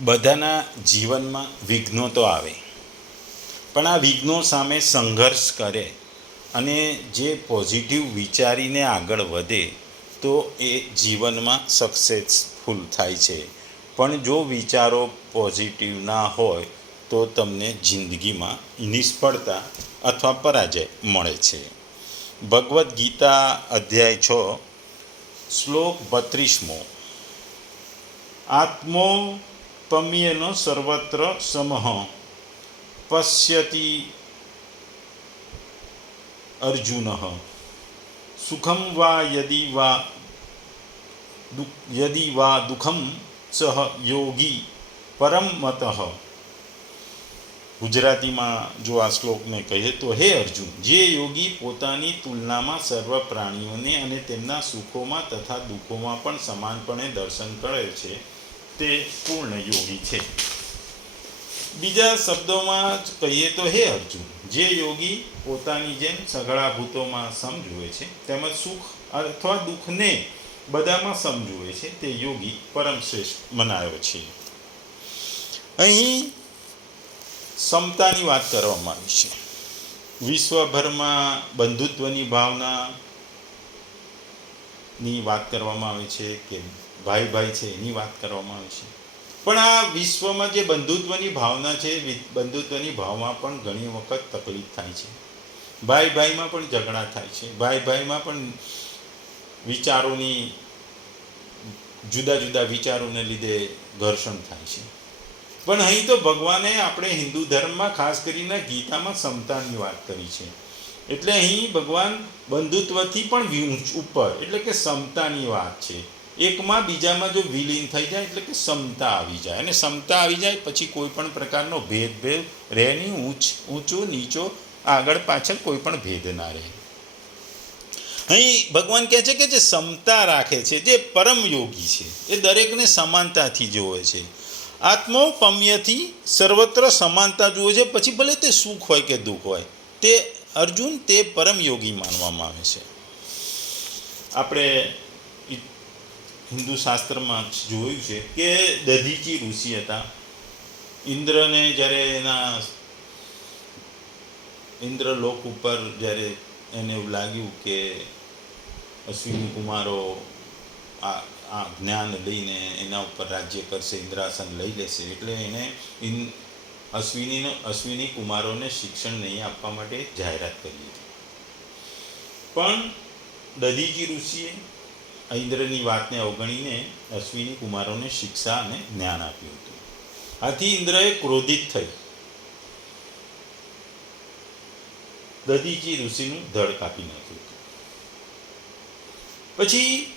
બધાના જીવનમાં વિઘ્નો તો આવે. પણ આ વિઘ્નો સામે સંઘર્ષ કરે અને જે પોઝિટિવ વિચારીને આગળ વધે તો એ જીવનમાં સક્સેસફુલ થાય છે. પણ જો વિચારો પોઝિટિવ ના હોય તો તમને જિંદગીમાં નિષ્ફળતા અથવા પરાજય મળે છે. ભગવદ્ ગીતા અધ્યાય છ, શ્લોક બત્રીસમો. આત્મો પમ્યેન સર્વત્ર સમહ પશ્યતિ અર્જુન સુખમ વા યદી વા યદિ વા દુઃખમ સહ યોગી પરમ મતઃ ગુજરાતીમાં જો આ શ્લોકને કહીએ તો, હે અર્જુન, જે યોગી પોતાની તુલનામાં સર્વ પ્રાણીઓને અને તેમના સુખોમાં તથા દુઃખોમાં પણ સમાનપણે દર્શન કરે છે તે પૂર્ણ યોગી છે. બીજા શબ્દોમાં જ કહીએ તો હે અર્જુન, જે યોગી પોતાની જેમ સઘળા ભૂતોમાં સમજુએ છે, તેમજ સુખ અથવા દુઃખને બધામાં સમજુએ છે, તે યોગી પરમ શ્રેષ્ઠ મનાયો છે. અહીં સમતાની વાત કરવામાં આવી છે. વિશ્વભરમાં બંધુત્વની ભાવના ની વાત કરવામાં આવે છે કે ભાઈ ભાઈ છે, એની વાત કરવામાં આવે છે. પણ આ વિશ્વમાં જે બંધુત્વની ભાવના છે બંધુત્વની ભાવમાં પણ ઘણી વખત તકલીફ થાય છે. ભાઈ ભાઈમાં પણ ઝઘડા થાય છે. ભાઈ ભાઈમાં પણ વિચારોની, જુદા જુદા વિચારોને લીધે ઘર્ષણ થાય છે. પણ અહીં તો ભગવાને આપણે હિન્દુ ધર્મમાં ખાસ કરીને ગીતામાં સમતાની વાત કરી છે. એટલે અહીં ભગવાન બંધુત્વથી પણ ઉપર, એટલે કે સમતાની વાત છે. એકમાં બીજામાં જો વિલીન થઈ જાય એટલે કે સમતા આવી જાય અને સમતા આવી જાય પછી કોઈ પણ પ્રકારનો ભેદભેદ રહે નહીં, ઊંચ, ઊંચો, નીચો, આગળ પાછળ કોઈ પણ ભેદ ના રહે. અહીં ભગવાન કહે છે કે જે સમતા રાખે છે, જે પરમ યોગી છે, એ દરેકને સમાનતાથી જોવે છે. આત્મોપમ્યથી સર્વત્ર સમાનતા જુએ છે, પછી ભલે તે સુખ હોય કે દુઃખ હોય, તે અર્જુન તે પરમ યોગી માનવામાં આવે છે. આપણે હિન્દુ શાસ્ત્રમાં જોયું છે કે દધીચી ઋષિ હતા. ઇન્દ્રને જ્યારે એના ઇન્દ્રલોક ઉપર જ્યારે એને એવું લાગ્યું કે અશ્વિની કુમારો આ આ જ્ઞાન લઈને એના ઉપર રાજ્ય કરશે, ઇન્દ્રાસન લઈ લેશે, એટલે એણે ઇન, અશ્વિનીને, અશ્વિની કુમારોને શિક્ષણ નહીં આપવા માટે જાહેરાત કરી હતી. પણ દધીજી ઋષિએ ઇન્દ્રની વાતને અવગણીને અશ્વિની કુમારોને શિક્ષા અને જ્ઞાન આપ્યું હતું. આથી ઇન્દ્રએ ક્રોધિત થઈ. દધીજી ઋષિનું ધડ કાપી નાખ્યું હતું. પછી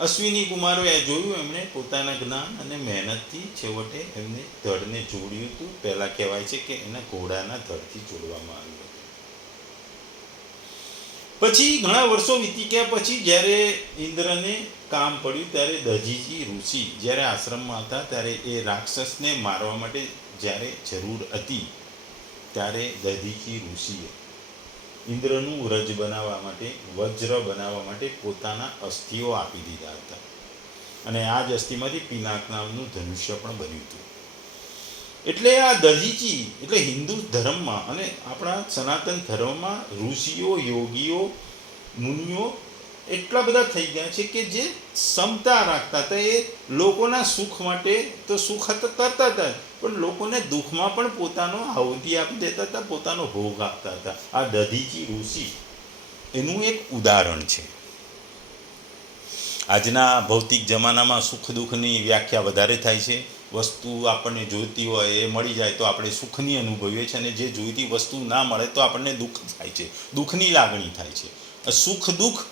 અશ્વિની કુમારોએ જોયું, એમણે પોતાના જ્ઞાન અને મહેનતથી છેવટે એમને ધડને જોડ્યું હતું. પહેલાં કહેવાય છે કે એના ઘોડાના ધડથી જોડવામાં આવ્યું હતું. પછી ઘણા વર્ષો વીતી ગયા પછી જ્યારે ઇન્દ્રને કામ પડ્યું ત્યારે દજીજી ઋષિ જ્યારે આશ્રમમાં હતા ત્યારે એ રાક્ષસને મારવા માટે જ્યારે જરૂર હતી ત્યારે દધીજી ઋષિએ ઇન્દ્રનું વ્રજ બનાવવા માટે, વજ્ર બનાવવા માટે પોતાના અસ્થિઓ આપી દીધા હતા. અને આ જ અસ્થિમાંથી પિનાક નામનું ધનુષ્ય પણ બન્યું હતું. એટલે આ દધીચી એટલે હિન્દુ ધર્મમાં અને આપણા સનાતન ધર્મમાં ઋષિઓ, યોગીઓ, મુનિઓ એટલા બધા થઈ ગયા છે કે જે ક્ષમતા રાખતા હતા. એ લોકોના સુખ માટે તો સુખ કરતા હતા, પણ લોકોને દુઃખમાં પણ પોતાનો આહુતિ આપી દેતા હતા, પોતાનો ભોગ આપતા હતા. આ દધીચી ઋષિ એનું એક ઉદાહરણ છે. આજના ભૌતિક જમાનામાં સુખ દુઃખની વ્યાખ્યા વધારે થાય છે. વસ્તુ આપણને જોઈતી હોય, એ મળી જાય તો આપણે સુખની અનુભવીએ છીએ અને જે જોઈતી વસ્તુ ના મળે તો આપણને દુઃખ થાય છે. દુઃખની લાગણી થાય છે. સુખ દુઃખ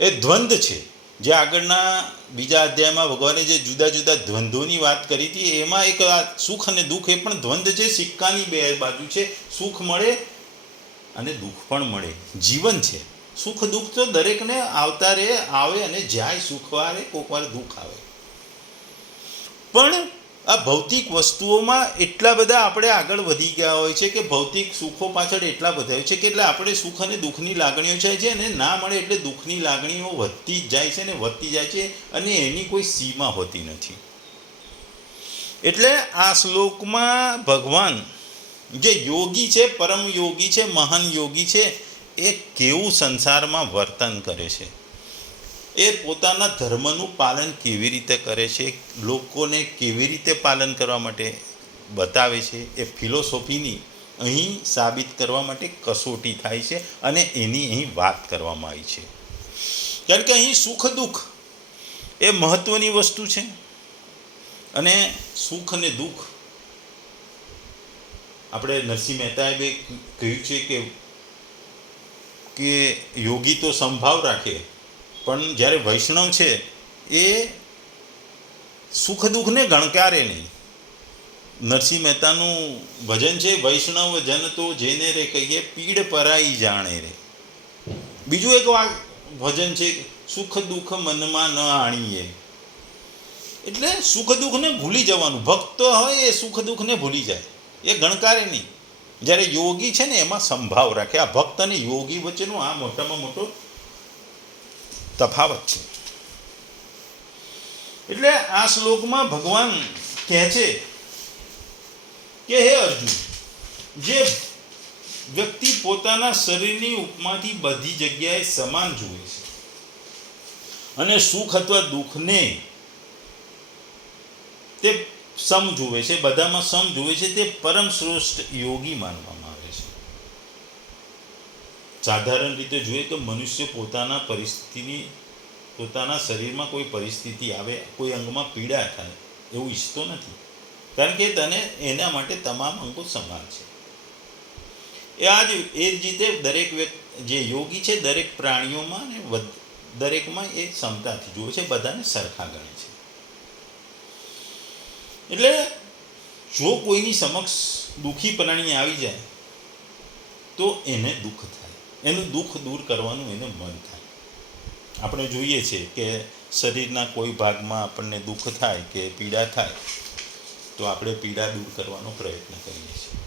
એ દ્વંદ છે. જે આગળના બીજા અધ્યાયમાં ભગવાને જે જુદા જુદા દ્વંદ્વોની વાત કરી હતી, એમાં એક સુખ અને દુઃખ એ પણ દ્વંદ છે, સિક્કાની બે બાજુ છે. સુખ મળે અને દુઃખ પણ મળે. જીવન છે. સુખ દુઃખ તો દરેકને આવતા રહે, આવે અને જાય. સુખ વારે વાર દુઃખ આવે. પણ આ ભૌતિક વસ્તુઓમાં એટલા બધા આપણે આગળ વધી ગયા હોય છે કે ભૌતિક સુખો પાછળ એટલા બધા હોય છે કે એટલે આપણે સુખ અને દુઃખની લાગણીઓ છે જે એને ના મળે એટલે દુઃખની લાગણીઓ વધતી જ જાય છે ને વધતી જાય છે અને એની કોઈ સીમા હોતી નથી. એટલે આ શ્લોકમાં ભગવાન જે યોગી છે, પરમ યોગી છે, મહાન યોગી છે, એ કેવું સંસારમાં વર્તન કરે છે? એ પોતાના ધર્મનું પાલન કેવી રીતે કરે છે, લોકોને કેવી રીતે પાલન કરવા માટે બતાવે છે, એ ફિલોસોફીની અહીં સાબિત કરવા માટે કસોટી થાય છે અને એની અહીં વાત કરવામાં આવી છે. કારણ કે અહીં સુખ દુઃખ એ મહત્ત્વની વસ્તુ છે અને સુખ અને દુઃખ આપણે નરસિંહ મહેતાએ બે કહ્યું છે કે કે યોગી તો સંભાવ રાખે પણ જ્યારે વૈષ્ણવ છે, એ સુખ દુઃખને ગણકારે નહીં. નરસિંહ મહેતાનું ભજન છે, વૈષ્ણવ જન તો જેને રે કહીએ, પીડ પરાઈ જાણે રે. બીજું એક વાક ભજન છે સુખ દુઃખ મનમાં ન આણીએ. એટલે સુખ દુઃખને ભૂલી જવાનું. ભક્ત હોય, એ સુખ દુઃખને ભૂલી જાય. એ ગણકારે નહીં. જ્યારે યોગી છે ને, એમાં સંભાવ રાખે. આ ભક્ત અને યોગી વચ્ચેનો આ મોટામાં મોટો તફાવત છે. એટલે આ શ્લોકમાં ભગવાન કહે છે કે હે અર્જુન, જે વ્યક્તિ પોતાના શરીરની ઉપમાથી બધી જગ્યાએ સમાન જુએ છે અને સુખ અથવા દુઃખને તે સમ જુએ છે, બધામાં સમ જુએ છે, તે પરમ શ્રેષ્ઠ યોગી માનવામાં સાધારણ રીતે જોઈએ તો મનુષ્ય પોતાના પરિસ્થિતિની, પોતાના શરીરમાં કોઈ પરિસ્થિતિ આવે, કોઈ અંગમાં પીડા થાય, એવું ઈચ્છતો નથી. કારણ કે તને એના માટે તમામ અંગો સમાન છે. એ આ જ એ જ રીતે દરેક વ્યક્તિ જે યોગી છે, દરેક પ્રાણીઓમાં અને દરેકમાં એ ક્ષમતાથી જુએ છે, બધાને સરખા ગણે છે. એટલે જો કોઈની સમક્ષ દુઃખી પ્રાણી આવી જાય, તો એને દુઃખ થાય. એનું દુઃખ દૂર કરવાનું એને મન થાય. આપણે જોઈએ છે કે શરીરના કોઈ ભાગમાં આપણને દુઃખ થાય કે પીડા થાય, તો આપણે પીડા દૂર કરવાનો પ્રયત્ન કરીએ છીએ.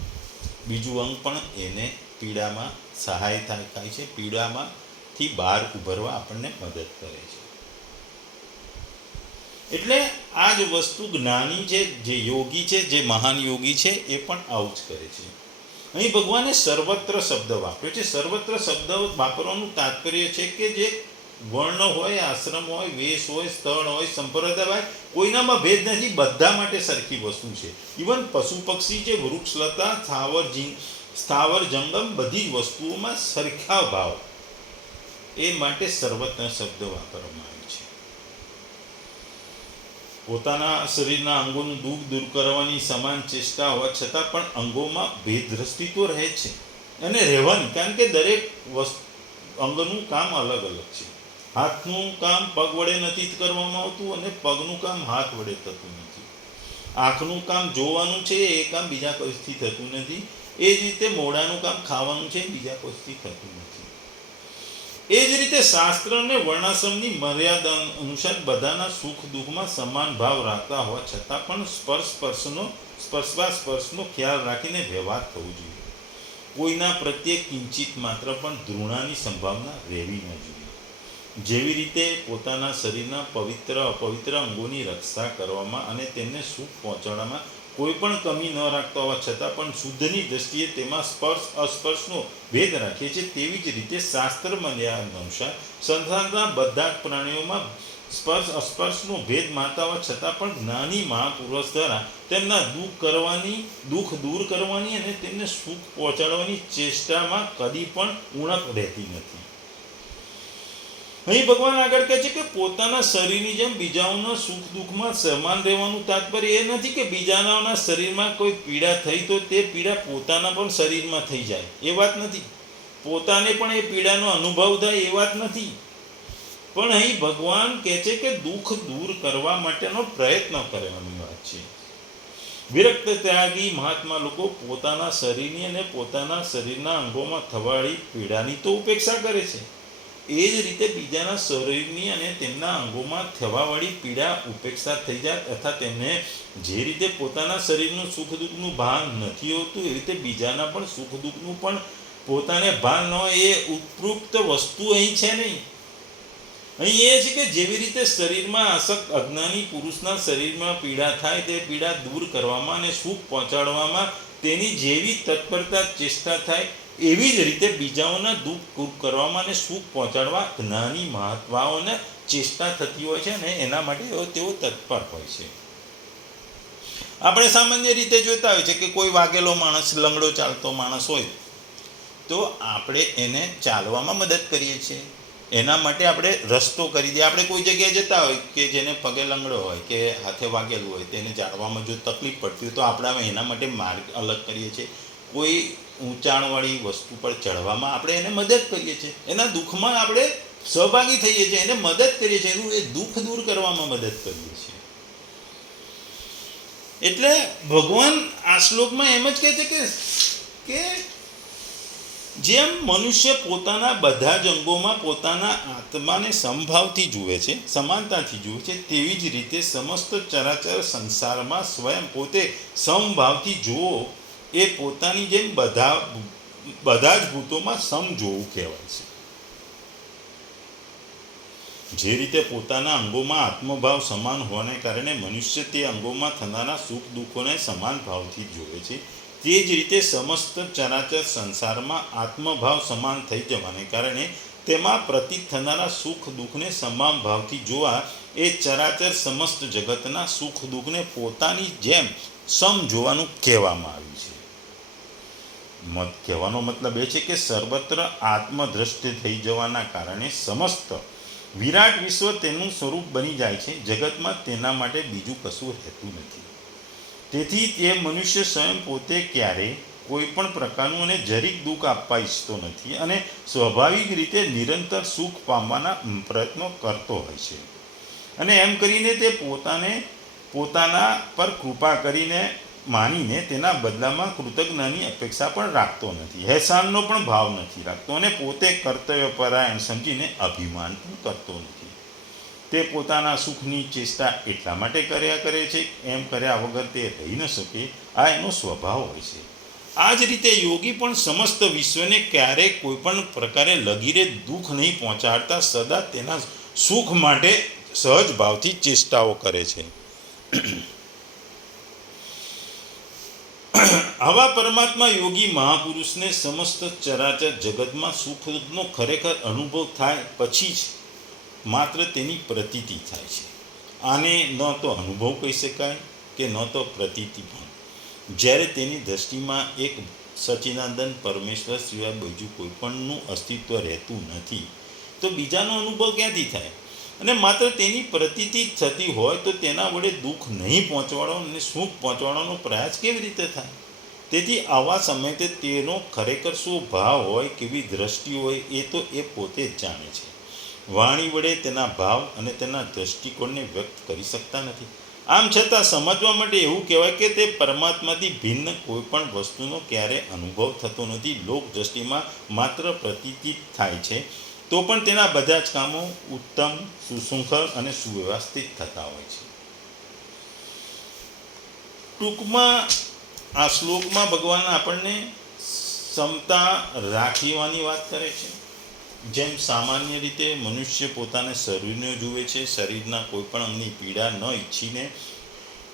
બીજું અંગ પણ એને પીડામાં સહાય થાય થાય છે. પીડામાંથી બહાર ઉભરવા આપણને મદદ કરે છે. એટલે આ જ વસ્તુ જ્ઞાની છે, જે યોગી છે, જે મહાન યોગી છે, એ પણ આવું જ કરે છે. અહીં ભગવાને સર્વત્ર શબ્દ વાપર્યો છે. સર્વત્ર શબ્દ વાપરવાનું તાત્પર્ય છે કે જે વર્ણ હોય, આશ્રમ હોય, વેશ હોય, સ્થળ હોય, સંપ્રદાય હોય, કોઈનામાં ભેદ નથી. બધા માટે સરખી વસ્તુ છે. ઇવન પશુ પક્ષી જે વૃક્ષ લતા, સ્થાવર સ્થાવર જંગમ, બધી જ વસ્તુઓમાં સરખા ભાવ. એ માટે સર્વત્ર શબ્દ વાપરવામાં પોતાના શરીરના અંગોનું દુઃખ દૂર કરવાની સમાન ચેષ્ટા હોવા છતાં પણ અંગોમાં ભેદદ્રષ્ટિ તો રહે છે. અને રહેવાની, કારણ કે દરેક વસ્તુ, અંગનું કામ અલગ અલગ છે. હાથનું કામ પગ વડે નથી કરવામાં આવતું અને પગનું કામ હાથ વડે થતું નથી. આંખનું કામ જોવાનું છે, એ કામ બીજા કોઈથી થતું નથી. એ જ રીતે મોઢાનું કામ ખાવાનું છે બીજા કોઈથી થતું નથી. એ જ રીતે શાસ્ત્ર અને વર્ણાશ્રમની મર્યાદા અનુસાર બધાના સુખ દુઃખમાં સમાન ભાવ રાખતા હોવા છતાં પણ સ્પર્શ સ્પર્શનો સ્પર્શવા સ્પર્શનો ખ્યાલ રાખીને વ્યવહાર થવો જોઈએ. કોઈના પ્રત્યે કિંચિત માત્ર પણ ધૃણાની સંભાવના રહેવી ન જોઈએ. જેવી રીતે પોતાના શરીરના પવિત્ર, અપવિત્ર અંગોની રક્ષા કરવામાં અને તેમને સુખ પહોંચાડવામાં કોઈ પણ કમી ન રાખતા હોવા છતાં પણ શુદ્ધની દ્રષ્ટિએ તેમાં સ્પર્શ, અસ્પર્શનો ભેદ રાખે છે તેવી જ રીતે શાસ્ત્ર મર્યાદા અનુસાર સંસારના બધા જ પ્રાણીઓમાં સ્પર્શ, અસ્પર્શનો ભેદ માનતા હોવા છતાં પણ જ્ઞાની મહાપુરુષ દ્વારા તેમના દુઃખ કરવાની, દુઃખ દૂર કરવાની અને તેમને સુખ પહોંચાડવાની ચેષ્ટામાં કદી પણ ઉણપ રહેતી નથી. અહીં ભગવાન આગળ કહે છે કે પોતાના શરીરની જેમ બીજાઓના સુખ દુઃખમાં સમાન રહેવાનું તાત્પર્ય એ નથી કે બીજાના શરીરમાં કોઈ પીડા થઈ તો તે પીડા પોતાના પણ શરીરમાં થઈ જાય. એ વાત નથી. પોતાને પણ એ પીડાનો અનુભવ થાય એ વાત નથી. પણ અહીં ભગવાન કહે છે કે દુઃખ દૂર કરવા માટેનો પ્રયત્ન કરવાની વાત છે. વિરક્ત ત્યાગી મહાત્મા લોકો પોતાના શરીરની અને પોતાના શરીરના અંગોમાં થવાળી પીડાની તો ઉપેક્ષા કરે છે. એ જ રીતે બીજાના શરીરની અને તેમના અંગોમાં થવાવાળી પીડા ઉપેક્ષા થઈ જાય તથા તેમને જે રીતે પોતાના શરીરનું સુખ દુઃખનું ભાન નથી હોતું, એ રીતે બીજાના પણ સુખ દુઃખનું પણ પોતાને ભાન ન હોય, એ ઉપયુક્ત વસ્તુ અહીં છે નહીં. અહીં એ છે કે જેવી રીતે શરીરમાં આસક્ત અજ્ઞાની પુરુષના શરીરમાં પીડા થાય, તે પીડા દૂર કરવામાં અને સુખ પહોંચાડવામાં તેની જેવી તત્પરતા, ચેષ્ટા થાય એવી જ રીતે બીજાઓના દુઃખ દૂર કરવામાં અને સુખ પહોંચાડવા જ્ઞાની મહાત્માઓને ચેષ્ટા થતી હોય છે અને એના માટે તેઓ- તત્પર હોય છે. આપણે સામાન્ય રીતે જોતા હોય છે કે કોઈ વાગેલો માણસ, લંગડો ચાલતો માણસ હોય, તો આપણે એને ચાલવામાં મદદ કરીએ છીએ. એના માટે આપણે રસ્તો કરી દઈએ. આપણે કોઈ જગ્યાએ જતા હોય કે જેને પગે લંગડો હોય, કે હાથે વાગેલું હોય, તેને ચાલવામાં જો તકલીફ પડતી હોય, તો આપણે એના માટે માર્ગ અલગ કરીએ છીએ. કોઈ ઊંચાણવાળી વસ્તુ પર ચડવામાં આપણે એને મદદ કરીએ છીએ. એના દુઃખમાં આપણે સહભાગી થઈએ છીએ, એને મદદ કરીએ છીએ. એનું એ દુઃખ દૂર કરવામાં મદદ કરીએ છીએ. એટલે ભગવાન આ શ્લોકમાં એમ જ કહે છે કે કે જેમ મનુષ્ય પોતાના બધા જ અંગોમાં પોતાના આત્માને સમભાવથી જુએ છે, સમાનતાથી જુએ છે, તેવી જ રીતે સમસ્ત ચરાચર સંસારમાં સ્વયં પોતે સમભાવથી જુઓ એ પોતાની જેમ બધા બધા જ ભૂતોમાં સમ જોવું કહેવાય છે. જે રીતે પોતાના અંગોમાં આત્મભાવ સમાન હોવાને કારણે મનુષ્ય તે અંગોમાં થનારા સુખ દુઃખોને સમાન ભાવથી જોવે છે, તે જ રીતે સમસ્ત ચરાચર સંસારમાં આત્મભાવ સમાન થઈ જવાને કારણે તેમાં પ્રતીત થનારા સુખ દુઃખને સમાન ભાવથી જોવા એ ચરાચર સમસ્ત જગતના સુખ દુઃખને પોતાની જેમ સમ જોવાનું કહેવામાં આવ્યું છે. મત, કહેવાનો મતલબ એ છે કે સર્વત્ર આત્મદ્રષ્ટિ થઈ જવાના કારણે સમસ્ત વિરાટ વિશ્વ તેનું સ્વરૂપ બની જાય છે. જગતમાં તેના માટે બીજું કશું રહેતું નથી. તેથી તે મનુષ્ય સ્વયં પોતે ક્યારે કોઈ પણ પ્રકારનું અને જરીક દુઃખ આપવા ઈચ્છતો નથી અને સ્વાભાવિક રીતે નિરંતર સુખ પામવાના પ્રયત્નો કરતો હોય છે. અને એમ કરીને તે પોતાને, પોતાના પર કૃપા કરીને માનીને તેના બદલામાં કૃતજ્ઞની અપેક્ષા પણ રાખતો નથી. હેસાનનો પણ ભાવ નથી રાખતો અને પોતે કર્તવ્યપરાયણ સમજીને અભિમાન પણ કરતો નથી. તે પોતાના સુખની ચેષ્ટા એટલા માટે કર્યા કરે છે, એમ કર્યા વગર તે રહી ન શકે, આ એનો સ્વભાવ હોય છે. આ જ રીતે યોગી પણ સમસ્ત વિશ્વને ક્યારેય કોઈ પણ પ્રકારે લગીરે દુઃખ નહીં પહોંચાડતા સદા તેના સુખ માટે સહજ ભાવથી ચેષ્ટાઓ કરે છે. આવા પરમાત્મા યોગી મહાપુરુષને સમસ્ત ચરાચર જગતમાં સુખનો ખરેખર અનુભવ થાય પછી જ માત્ર તેની પ્રતીતિ થાય છે. આને ન તો અનુભવ કહી શકાય કે ન તો પ્રતીતિ પણ. જ્યારે તેની દ્રષ્ટિમાં એક સચિનાંદન પરમેશ્વર સિવાય બીજું કોઈ પણનું અસ્તિત્વ રહેતું નથી, તો બીજાનો અનુભવ ક્યાંથી થાય? અને માત્ર તેની પ્રતીતિ થતી હોય તો તેના વડે દુઃખ નહીં પહોંચવાડો અને સુખ પહોંચવાડવાનો પ્રયાસ કેવી રીતે થાય? તેથી આવા સમયે તેનો ખરેખર શું ભાવ હોય, કેવી દ્રષ્ટિ હોય, એ તો એ પોતે જ જાણે છે. વાણી વડે તેના ભાવ અને તેના દ્રષ્ટિકોણને વ્યક્ત કરી શકતા નથી. આમ છતાં સમજવા માટે એવું કહેવાય કે તે પરમાત્માથી ભિન્ન કોઈ પણ વસ્તુનો ક્યારે અનુભવ થતો નથી. લોક દ્રષ્ટિમાં માત્ર પ્રતીતિ થાય છે. તો પણ તેના બધા જ કામો ઉત્તમ સુશૃંખલ અને સુવ્યવસ્થિત થતા હોય છે. ટૂંકમાં આ શ્લોકમાં ભગવાન આપણને ક્ષમતા રાખીવાની વાત કરે છે. જેમ સામાન્ય રીતે મનુષ્ય પોતાના શરીરને જુએ છે, શરીરના કોઈપણ અંગની પીડા ન ઈચ્છીને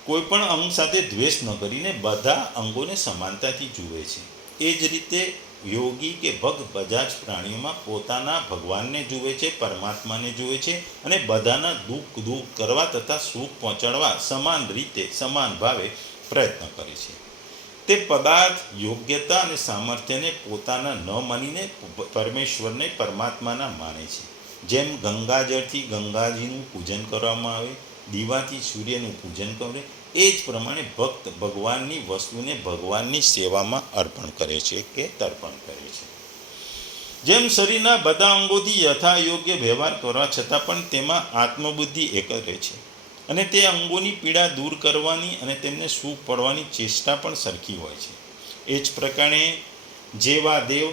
કોઈપણ અંગ સાથે દ્વેષ ન કરીને બધા અંગોને સમાનતાથી જુએ છે. એ જ રીતે યોગી કે ભગ બધા જ પ્રાણીઓમાં પોતાના ભગવાનને જુએ છે, પરમાત્માને જુએ છે અને બધાના દુઃખ દૂર કરવા તથા સુખ પહોંચાડવા સમાન રીતે, સમાન ભાવે પ્રયત્ન કરે છે. તે પદાર્થ યોગ્યતા અને સામર્થ્યને પોતાના ન માનીને પરમેશ્વરને પરમાત્માના માને છે. જેમ ગંગાજળથી ગંગાજીનું પૂજન કરવામાં આવે, દીવાથી સૂર્યનું પૂજન કરે, એ જ પ્રમાણે ભક્ત ભગવાનની વસ્તુને ભગવાનની સેવામાં અર્પણ કરે છે કે તર્પણ કરે છે. જેમ શરીરના બધા અંગોથી યથા યોગ્ય વ્યવહાર કરવા છતાં પણ તેમાં આત્મબુદ્ધિ એક રહે છે. અને તે અંગોની પીડા દૂર કરવાની અને તેમને સુખ પડવાની ચેષ્ટા પણ સરખી હોય છે. એ જ પ્રકારે જેવા દેવ,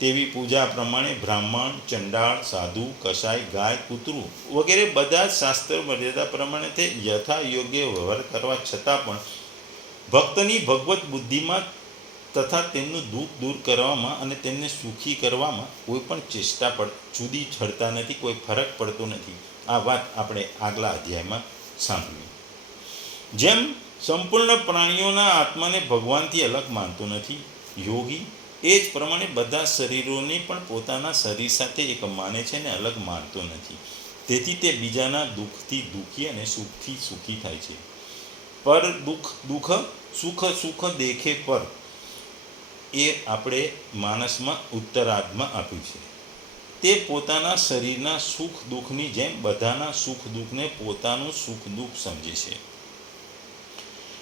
તેવી પૂજા પ્રમાણે બ્રાહ્મણ, ચંડાળ, સાધુ કસાય ગાય, કૂતરું વગેરે બધા જ શાસ્ત્ર મર્યાદા પ્રમાણે તે યથા યોગ્ય વ્યવહાર કરવા છતાં પણ ભક્તની ભગવત બુદ્ધિમાં તથા તેમનું દુઃખ દૂર કરવામાં અને તેમને સુખી કરવામાં કોઈ પણ ચેષ્ટા પડ જુદી ચડતા નથી, કોઈ ફરક પડતો નથી. આ વાત આપણે આગલા અધ્યાયમાં સાંભળી જેમ સંપૂર્ણ પ્રાણીઓના આત્માને ભગવાનથી અલગ માનતો નથી, યોગી એ જ પ્રમાણે બધા શરીરોને પણ પોતાના શરીર સાથે એક માને છે ને અલગ માનતો નથી. તેથી તે બીજાના દુઃખથી દુઃખી અને સુખથી સુખી થાય છે. પર દુઃખ દુઃખ, સુખ સુખ દેખે પર એ આપણે માણસમાં ઉત્તરાર્ધમાં આપ્યું છે. તે પોતાના શરીરના સુખ દુઃખની જેમ બધાના સુખ દુઃખને પોતાનું સુખ દુઃખ સમજે છે.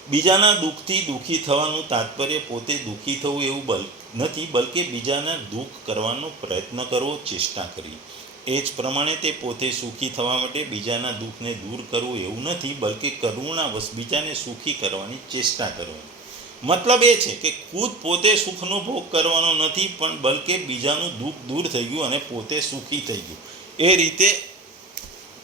બીજાના દુઃખથી દુઃખી થવાનું તાત્પર્ય પોતે દુઃખી થવું એવું બલ નથી, બલકે બીજાના દુઃખ કરવાનો પ્રયત્ન કરવો ચેષ્ટા કરવી. એ જ પ્રમાણે તે પોતે સુખી થવા માટે બીજાના દુઃખને દૂર કરવું એવું નથી, બલકે કરુણાવશ બીજાને સુખી કરવાની ચેષ્ટા કરવાની. મતલબ એ છે કે ખુદ પોતે સુખનો ભોગ કરવાનો નથી, પણ બલકે બીજાનું દુઃખ દૂર થઈ ગયું અને પોતે સુખી થઈ ગયું. એ રીતે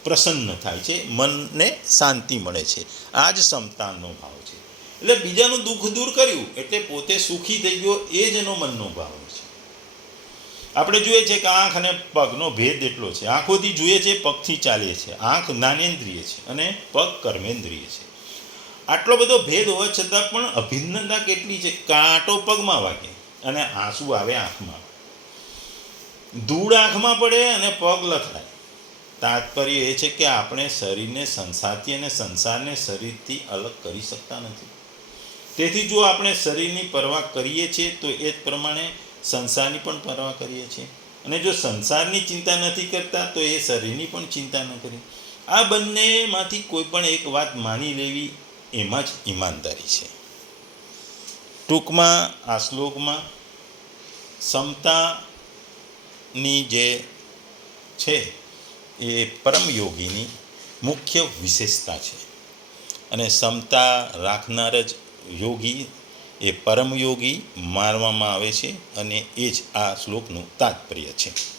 પ્રસન્ન થાય છે, મનને શાંતિ મળે છે. આ જ સમતાનનો ભાવ છે. એટલે બીજાનું દુઃખ દૂર કર્યું એટલે પોતે સુખી થઈ ગયો, એ જ એનો મનનો ભાવ છે. આપણે જોઈએ છે કે આંખ અને પગનો ભેદ એટલો છે. આંખોથી જોઈએ છે, પગથી ચાલીએ છે. આંખ જ્ઞાનેન્દ્રિય છે અને પગ કર્મેન્દ્રિય છે. આટલો બધો ભેદ હોવા છતાં પણ અભિન્નતા કેટલી છે? કાંટો પગમાં વાગે અને આંસુ આવે આંખમાં. ધૂળ આંખમાં પડે અને પગ લથડાય. તાત્પર્ય એ છે કે આપણે શરીરને સંસારથી અને સંસારને શરીરથી અલગ કરી શકતા નથી. તેથી જો આપણે શરીરની પરવા કરીએ છીએ, તો એ જ પ્રમાણે સંસારની પણ પરવા કરીએ છીએ. અને જો સંસારની ચિંતા નથી કરતા, તો એ શરીરની પણ ચિંતા ન કરી આ બંનેમાંથી કોઈ પણ એક વાત માની લેવી એમાં જ ઈમાનદારી છે. ટૂંકમાં આ શ્લોકમાં સમતાની જે છે એ પરમયોગીની મુખ્ય વિશેષતા છે. અને સમતા રાખનાર જ યોગી એ પરમયોગી માનવામાં આવે છે અને એ જ આ શ્લોકનું તાત્પર્ય છે.